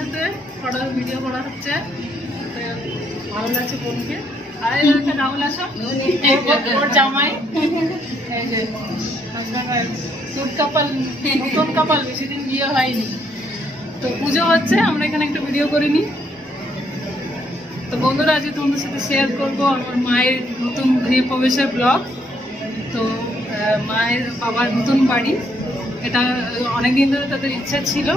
একসাথে ভিডিও করা হচ্ছে, ভালো লাগছে বোনকে। আর একটা রাহুল আসো, ওর জামাই, এই যে নতুন কপাল, বেশি দিন বিয়ে হয়নি। তো পুজো হচ্ছে, আমরা এখানে একটা ভিডিও করিনি। তো বন্ধুরা, আজকে তোমাদের সাথে শেয়ার করবো আমার মায়ের নতুন গৃহপ্রবেশের ব্লগ। তো মায়ের বাবার নতুন বাড়ি, এটা অনেকদিন ধরে তাদের ইচ্ছা ছিল,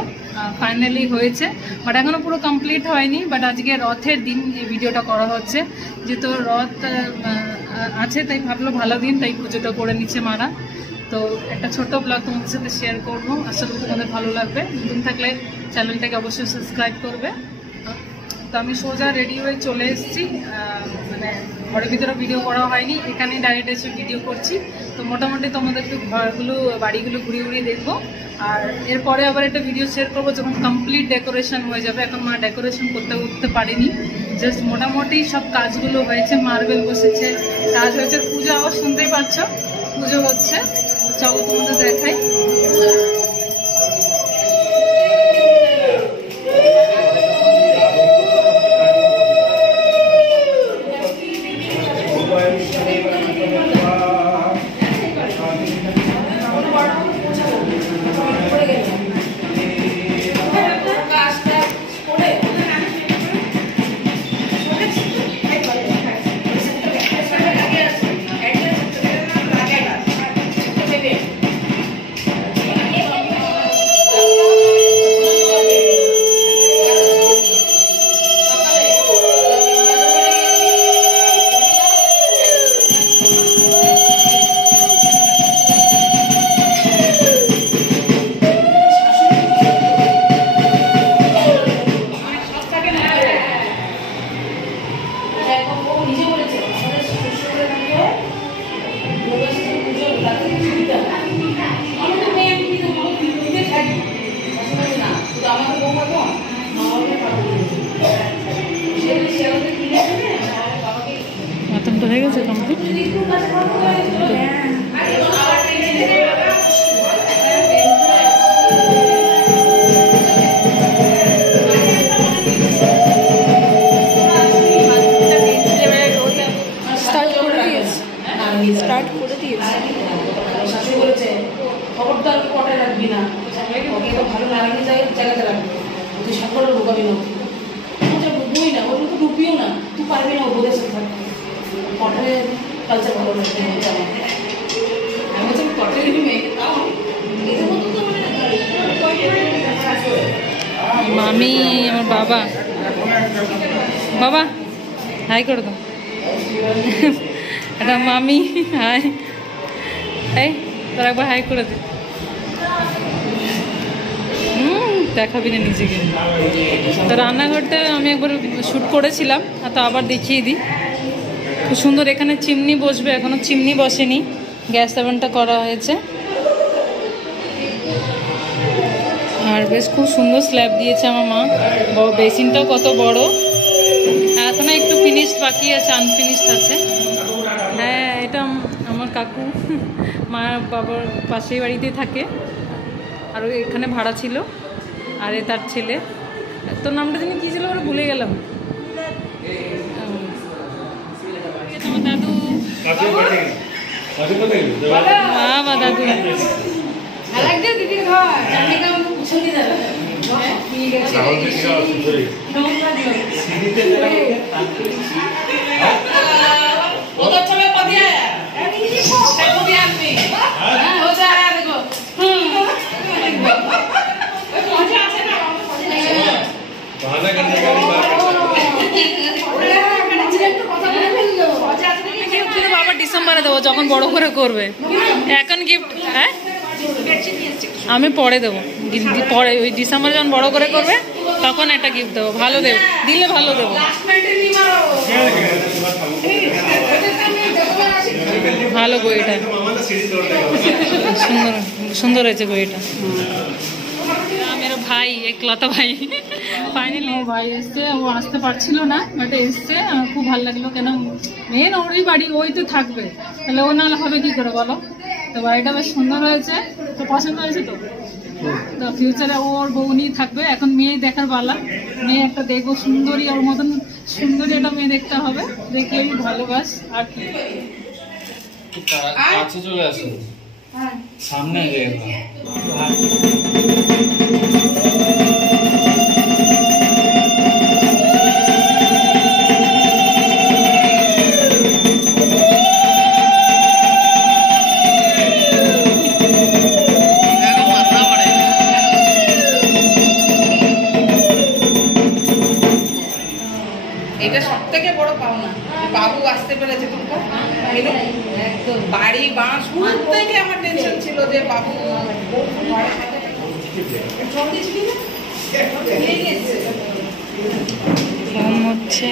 ফাইনালি হয়েছে, বাট এখনো পুরো কমপ্লিট হয়নি। বাট আজকে রথের দিন এই ভিডিওটা করা হচ্ছে, যেহেতু রথ আছে তাই ভাবলো ভালো দিন, তাই পুজোটা করে নিচ্ছে মারা। তো একটা ছোট ব্লগ তোমাদের সাথে শেয়ার করবো, আশা করি তোমাদের ভালো লাগবে। নতুন থাকলে চ্যানেলটাকে অবশ্যই সাবস্ক্রাইব করবে। তো আমি সোজা রেডি হয়ে চলে এসেছি, মানে ঘরের ভিতরে ভিডিও করা হয়নি, এখানে ডাইরেক্ট এসে ভিডিও করছি। তো মোটামুটি তোমাদেরকে ঘরগুলো বাড়িগুলো ঘুরিয়ে ঘুরিয়ে দেখবো, আর এরপরে আবার একটা ভিডিও শেয়ার করবো যখন কমপ্লিট ডেকোরেশন হয়ে যাবে। এখন মা ডেকোরেশন করতে উঠতে পারিনি, জাস্ট মোটামুটি সব কাজগুলো হয়েছে, মার্বেল বসেছে, কাজ হয়েছে। পুজো আবার শুনতেই পাচ্ছ, পুজো হচ্ছে। চলো তোমাদের দেখাই। মাতনটা হয়ে গেছে কমপ্লিট। স্টার্ট করে দিয়েছে, শাশুড়ি বলেছে খবরদার পটে রাখবি না, ভালো লাগলে জায়গাতে রাখবি, তুই সকল ঢুকাবি না, ডুববই না, ওটা তো ডুবিও না, তুই পারবি না, ওদের সাথে থাকবি, পটে কালচার ভালো লাগবে। আমি বলছি পটে দিবি মেয়ে, তাও মামি, আমার বাবা, বাবা হাই করে দাও। এটা মামি, হাই, এই তোর একবার হাই করে দে। দেখাবি না নিজেকে। তো রান্নাঘরটা আমি একবার শ্যুট করেছিলাম, তো আবার দেখিয়ে দিই। খুব সুন্দর, এখানে চিমনি বসবে, এখনো চিমনি বসেনি, গ্যাস ওভেনটা করা হয়েছে। আর বেশ খুব সুন্দর স্ল্যাব দিয়েছে আমার মা। বেসিনটাও কত বড়, এখনো একটু ফিনিশড বাকি আছে, আনফিনিশড আছে। হ্যাঁ, এটা আমার কাকু, মা বাবার পাশের বাড়িতেই থাকে, আর এখানে ভাড়া ছিল। আর এ তার ছেলে, তোর নামটা তিনি কী ছিল ওরা ভুলে গেলাম। তোমার দাদু, বাবা দাদু, দিদির ঘর বাবা ডিসেম্বরে দেবো যখন বড় করে করবে। এখন গিফট হ্যাঁ আমি পরে দেবো, পরে ওই ডিসেম্বরে যখন বড় করে করবে তখন একটা গিফট দেবো, ভালো দেবো, দিলে ভালো দেবো। ভালো বইটা, সুন্দর সুন্দর হয়েছে বইটা। मेरा भाई एकलता भाई फाइनली भाई এসছে, ও আসতে পারছিল না, বাট এসছে, খুব ভালো লাগলো। কেন মেন ওরই বাড়ি, ওই তো থাকবে, তাহলে ও না হবে কি করে বলো। তো বাড়িটা বেশ সুন্দর হয়েছে, তো পছন্দ হয়েছে তো? তো ফিউচারে ওর বউ নিয়ে থাকবে। এখন মেয়ে দেখার পালা, মেয়ে একটা দেখবো সুন্দরী, ওর মতন সুন্দরী একটা মেয়ে দেখতে হবে, দেখলেই ভালোবাস। আর কি কাছে চলে আসো, সামনে এটা সব থেকে বড় পাওনা, বাবু আসতে পেরেছে। একদম বাড়ি বাঁশ থেকে আমার টেনশন ছিল যে বাবু হচ্ছে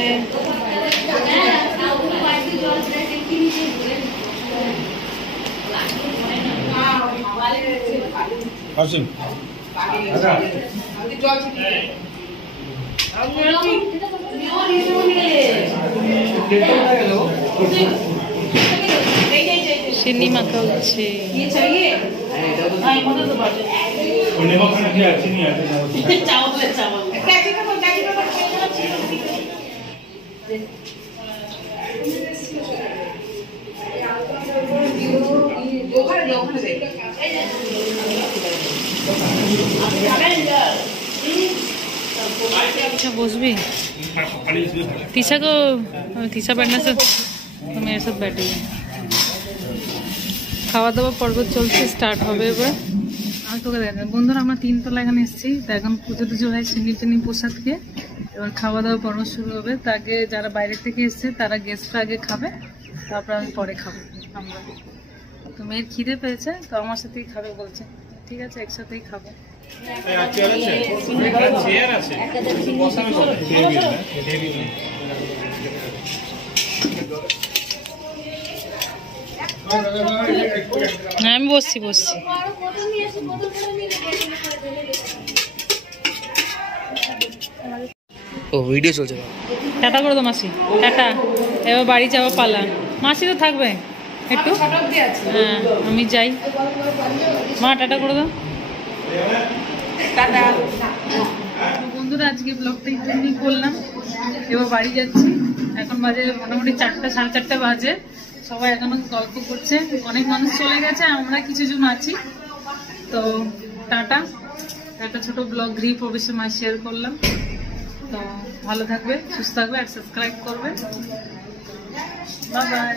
চিনি মাখা হচ্ছে। अच्छा बसबी तीसा को तीसा बैठने से तो मेरे साथ बैठेगी। খাওয়া দাওয়া পর্ব চলছে, স্টার্ট হবে এবার। আর তোকে দেখেন বন্ধুরা, আমরা 3 তলা এখানে এসেছি, তো এখন পুজো টুজো হয়, সিন্নি টিনি প্রসাদ খেয়ে এবার খাওয়া দাওয়া পর্ব শুরু হবে। তো আগে যারা বাইরে থেকে এসছে তারা গেস্টরা আগে খাবে, তারপর আমি পরে খাবো আমরা। তো মেয়ের খিদে পেয়েছে, তো আমার সাথেই খাবে বলছে। ঠিক আছে, একসাথেই খাবো। আমি বসছি ও ভিডিও চলছে। টাটা করে দাও মাসি, টাটা। এবার বাড়ি যাওয়া পালা। মাসি তো থাকবে একটু, হ্যাঁ আমি যাই। মা টাটা করে দাও। টাটা। বন্ধুরা আজকে ব্লগটা একটুখানি করলাম, এবার বাড়ি যাচ্ছি। এখন বাজে মোটামুটি 4টা, সাড়ে 4টা বাজে। সবাই এখনো গল্প করছে, অনেক মানুষ চলে গেছে, আমরা কিছুজন আছি। তো টাটা। একটা ছোট ব্লগ গৃহ প্রবেশের মাঝে শেয়ার করলাম। তো ভালো থাকবে, সুস্থ থাকবে, আর সাবস্ক্রাইব করবে। Bye bye.